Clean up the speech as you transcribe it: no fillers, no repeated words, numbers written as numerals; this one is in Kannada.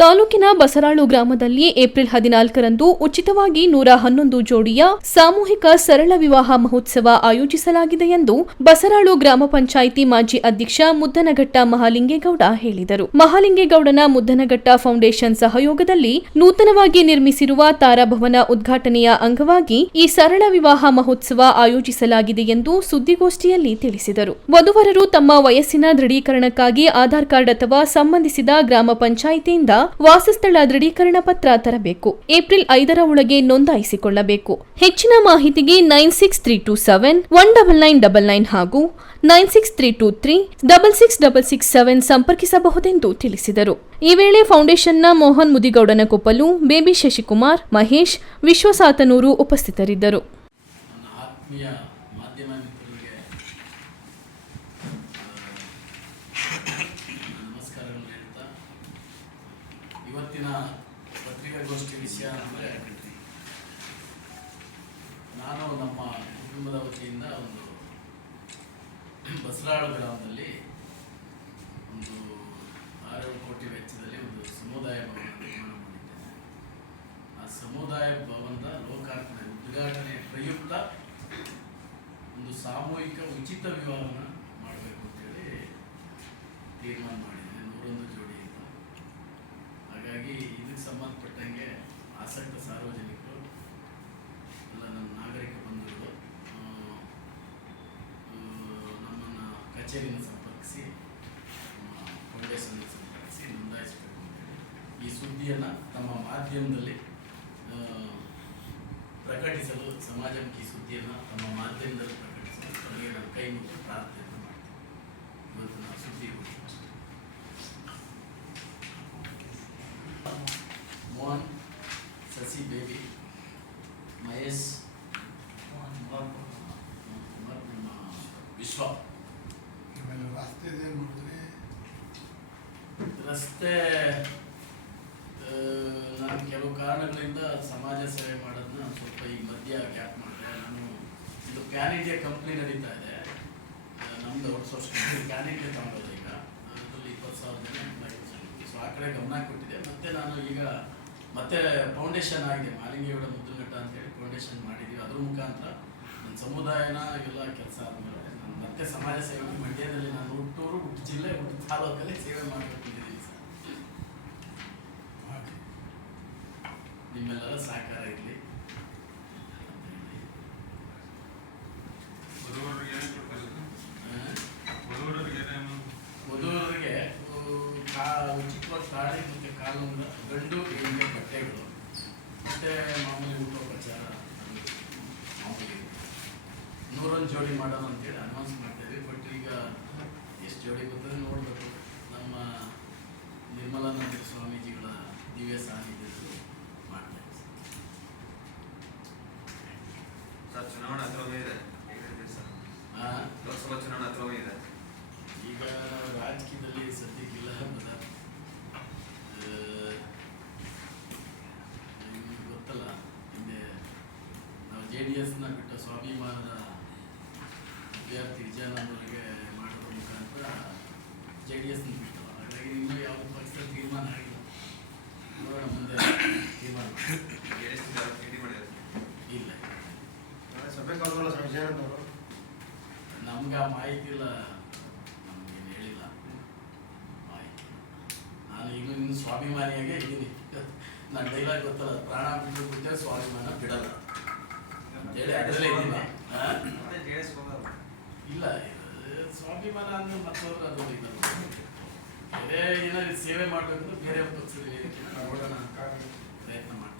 ತಾಲೂಕಿನ ಬಸರಾಳು ಗ್ರಾಮದಲ್ಲಿ ಏಪ್ರಿಲ್ 14ರಂದು ಉಚಿತವಾಗಿ 111 ಜೋಡಿಯ ಸಾಮೂಹಿಕ ಸರಳ ವಿವಾಹ ಮಹೋತ್ಸವ ಆಯೋಜಿಸಲಾಗಿದೆ ಎಂದು ಬಸರಾಳು ಗ್ರಾಮ ಪಂಚಾಯಿತಿ ಮಾಜಿ ಅಧ್ಯಕ್ಷ ಮುದ್ದನಘಟ್ಟ ಮಹಾಲಿಂಗೇಗೌಡ ಹೇಳಿದರು. ಮಹಾಲಿಂಗೇಗೌಡನ ಮುದ್ದನಘಟ್ಟ ಫೌಂಡೇಶನ್ ಸಹಯೋಗದಲ್ಲಿ ನೂತನವಾಗಿ ನಿರ್ಮಿಸಿರುವ ತಾರಾಭವನ ಉದ್ಘಾಟನೆಯ ಅಂಗವಾಗಿ ಈ ಸರಳ ವಿವಾಹ ಮಹೋತ್ಸವ ಆಯೋಜಿಸಲಾಗಿದೆ ಎಂದು ಸುದ್ದಿಗೋಷ್ಠಿಯಲ್ಲಿ ತಿಳಿಸಿದರು. ವಧುವರರು ತಮ್ಮ ವಯಸ್ಸಿನ ದೃಢೀಕರಣಕ್ಕಾಗಿ ಆಧಾರ್ ಕಾರ್ಡ್ ಅಥವಾ ಸಂಬಂಧಿಸಿದ ಗ್ರಾಮ ಪಂಚಾಯಿತಿಯಿಂದ ವಾಸಸ್ಥಳ ದೃಢೀಕರಣ ಪತ್ರ ತರಬೇಕು. ಏಪ್ರಿಲ್ 5ರ ಒಳಗೆ ನೋಂದಾಯಿಸಿಕೊಳ್ಳಬೇಕು. ಹೆಚ್ಚಿನ ಮಾಹಿತಿಗೆ 9632719999 ಹಾಗೂ 9632366667 ಸಂಪರ್ಕಿಸಬಹುದೆಂದು ತಿಳಿಸಿದರು. ಈ ವೇಳೆ ಫೌಂಡೇಶನ್ನ ಮೋಹನ್ ಮುದಿಗೌಡನಕೊಪ್ಪಲು, ಬೇಬಿ ಶಶಿಕುಮಾರ್, ಮಹೇಶ್, ವಿಶ್ವಸಾತನೂರು ಉಪಸ್ಥಿತರಿದ್ದರು. ಇವತ್ತಿನ ಪತ್ರಿಕಾಗೋಷ್ಠಿ ವಿಷಯ ಅಂದರೆ, ನಾನು ನಮ್ಮ ಕುಟುಂಬದ ವತಿಯಿಂದ ಒಂದು ಬಸರಾಳು ಗ್ರಾಮದಲ್ಲಿ ಒಂದು 6 ಕೋಟಿ ವೆಚ್ಚದಲ್ಲಿ ಒಂದು ಸಮುದಾಯ ಭವನ ನಿರ್ಮಾಣ ಮಾಡಿದ್ದೇನೆ. ಆ ಸಮುದಾಯ ಭವನದ ಲೋಕಾರ್ಪಣೆ ಉದ್ಘಾಟನೆ ಪ್ರಯುಕ್ತ ಒಂದು ಸಾಮೂಹಿಕ ಉಚಿತ ವಿವಾಹನ ಮಾಡಬೇಕು ಅಂತೇಳಿ ತೀರ್ಮಾನ ಮಾಡಿದ್ದೇನೆ. 101 ಜೋಡಿ ಅಂತ. ಹಾಗಾಗಿ ಇದಕ್ಕೆ ಸಂಬಂಧಪಟ್ಟಂಗೆ ಆಸಕ್ತ ಸಾರ್ವಜನಿಕರು ಎಲ್ಲ ನಮ್ಮ ನಾಗರಿಕ ಬಂಧುಗಳು ನಮ್ಮನ್ನು ಕಚೇರಿನ ಸಂಪರ್ಕಿಸಿ, ನಮ್ಮ ಫೌಂಡೇಶನ್ ಸಂಪರ್ಕಿಸಿ ನೋಂದಾಯಿಸಬೇಕು ಅಂತೇಳಿ ಈ ಸುದ್ದಿಯನ್ನು ನಮ್ಮ ಮಾಧ್ಯಮದಲ್ಲಿ ಪ್ರಕಟಿಸಲು, ಸಮಾಜಮುಖಿ ಸುದ್ದಿಯನ್ನು ನಮ್ಮ ಮಾಧ್ಯಮದಲ್ಲಿ ಪ್ರಕಟಿಸಲು ತಮಗೆ ನನ್ನ ಕೈ ಮುಗಿದು ಪ್ರಾರ್ಥನೆಯನ್ನು ಮಾಡ್ತೀನಿ. ಇವತ್ತು ನಾವು ಸುದ್ದಿ ಅಷ್ಟೇ. ಮೋಹನ್, ಸಸಿ, ಬೇಬಿ, ಮಹೇಶ್, ಕುಮಾರ್, ನಮ್ಮ ವಿಶ್ವ. ರಸ್ತೆ ನಾನು ಕೆಲವು ಕಾರಣಗಳಿಂದ ಸಮಾಜ ಸೇವೆ ಮಾಡೋದನ್ನ ಸ್ವಲ್ಪ ಈ ಮಧ್ಯ ಗ್ಯಾಪ್ ಮಾಡಿದೆ. ನಾನು ಇದು ಕ್ಯಾನ್ ಇಂಡಿಯಾ ಕಂಪ್ನಿ ನಡೀತಾ ಇದೆ, ನಮ್ಮದು ಔಟ್ಸೋರ್ಸ್ ಕಂಪ್ನಿ. ಕ್ಯಾನ್ ಇಂಡಿಯಾ ತಗೊಂಡೋದು ಈಗ ಅದರಲ್ಲಿ 20,000 ಜನ ಎಂಪ್ಲಾಯೀಸ್. ಸೊ ಆ ಕಡೆ ಗಮನ ಕೊಟ್ಟಿದೆ. ಮತ್ತು ನಾನು ಈಗ ಮತ್ತೆ ಫೌಂಡೇಶನ್ ಆಗಿದೆ, ಮಹಾಲಿಂಗೇಗೌಡ ಮುದ್ದನಘಟ್ಟ ಅಂತೇಳಿ ಫೌಂಡೇಶನ್ ಮಾಡಿದ್ದೀವಿ. ಅದ್ರ ಮುಖಾಂತರ ನನ್ನ ಸಮುದಾಯನ ಇವೆಲ್ಲ ಕೆಲಸ ಆದಮೇಲೆ ನಾನು ಮತ್ತೆ ಸಮಾಜ ಸೇವೆ ಮಂಡ್ಯದಲ್ಲಿ ನಾನು ಹುಟ್ಟೂರು, ಜಿಲ್ಲೆ, ತಾಲೂಕಲ್ಲಿ ಸೇವೆ ಮಾಡಬೇಕಿದ್ದೀನಿ ಸರ್. ನಿಮ್ಮೆಲ್ಲರ ಸಹಕಾರ ಇರಲಿ. ವಧುವರಿಗೆ ಉಚಿತವಾಗಿ ಸಾಡಿ ಮತ್ತು ಕಾಲುಂಗುರ, ಗಂಡು ಹೆಣ್ಣಿಗೆ ಬಟ್ಟೆಗಳು, ಮತ್ತು ಮಾಮೂಲಿ ಊಟೋಪಚಾರ ಮಾಮೂಲಿ 101 ಜೋಡಿ ಮಾಡೋಣ ಅಂತೇಳಿ ಅನೌನ್ಸ್ ಮಾಡ್ತೇವೆ. ಬಟ್ ಈಗ ಎಷ್ಟು ಜೋಡಿ ಗೊತ್ತದೆ ನೋಡಬೇಕು. ನಮ್ಮ ನಿರ್ಮಲಾನಂದ ಸ್ವಾಮೀಜಿಗಳ ದಿವ್ಯ ಸಾನ್ನಿಧ್ಯದಲ್ಲಿ ಮಾಡ್ತೇವೆ ಸರ್. ಚುನಾವಣೆ ಹತ್ರವೇ ಇದೆ, ಲೋಕಸಭಾ ಚುನಾವಣೆ ಹತ್ರವೇ ಇದೆ. ಈಗ ರಾಜಕೀಯದಲ್ಲಿ ಸದ್ಯಕ್ಕಿಲ್ಲ ಹಬ್ಬದ ನಿಮ್ಗೆ ಗೊತ್ತಲ್ಲ, ಹಿಂದೆ ನಾವು JDSನ ಬಿಟ್ಟ ಸ್ವಾಭಿಮಾನದ ಅಭ್ಯರ್ಥಿ ವಿಜಯಾನಂದ ಅವರಿಗೆ ಮಾಡೋದ್ರ ಮುಖಾಂತರ JDSನ ಬಿಟ್ಟು. ಹಾಗಾಗಿ ಇನ್ನೂ ಯಾವುದೇ ಪಕ್ಷದ ತೀರ್ಮಾನ ಆಗಿಲ್ಲ. ನೋಡೋಣ ಮುಂದೆ ತೀರ್ಮಾನ ಇಲ್ಲ. ಸಭೆ ಕರೆದಲ್ಲ ಸರ್ ವಿಜಯಾನಂದ ಅವರು. ನಮ್ಗೆ ಆ ಮಾಹಿತಿ ಇಲ್ಲ, ನಮಗೇನು ಹೇಳಿಲ್ಲ ಮಾಹಿತಿ. ನಾನು ಈಗ ಇನ್ನು ಸ್ವಾಭಿಮಾನಿಯಾಗೆ ಇದ್ದೀನಿ. ನನ್ನ ಡೈಲಾಗ್ ಗೊತ್ತಲ್ಲ, ಪ್ರಾಣ ಬಿಟ್ಟರೆ ಸ್ವಾಭಿಮಾನ ಬಿಡಲ್ಲ ಅಂತೇಳಿ ಅದರಲ್ಲೇ ಇದ್ದೀನಿ. ಇಲ್ಲ, ಸ್ವಾಭಿಮಾನ ಅಂದ್ರೆ ಮತ್ತೊಂದು ಅದು ಇದಲ್ಲ. ಬೇರೆ ಏನಾದ್ರು ಸೇವೆ ಮಾಡಬೇಕು, ಬೇರೆ ಪಕ್ಷದಲ್ಲಿ ನೋಡೋಣ ಪ್ರಯತ್ನ ಮಾಡ್ತೀನಿ.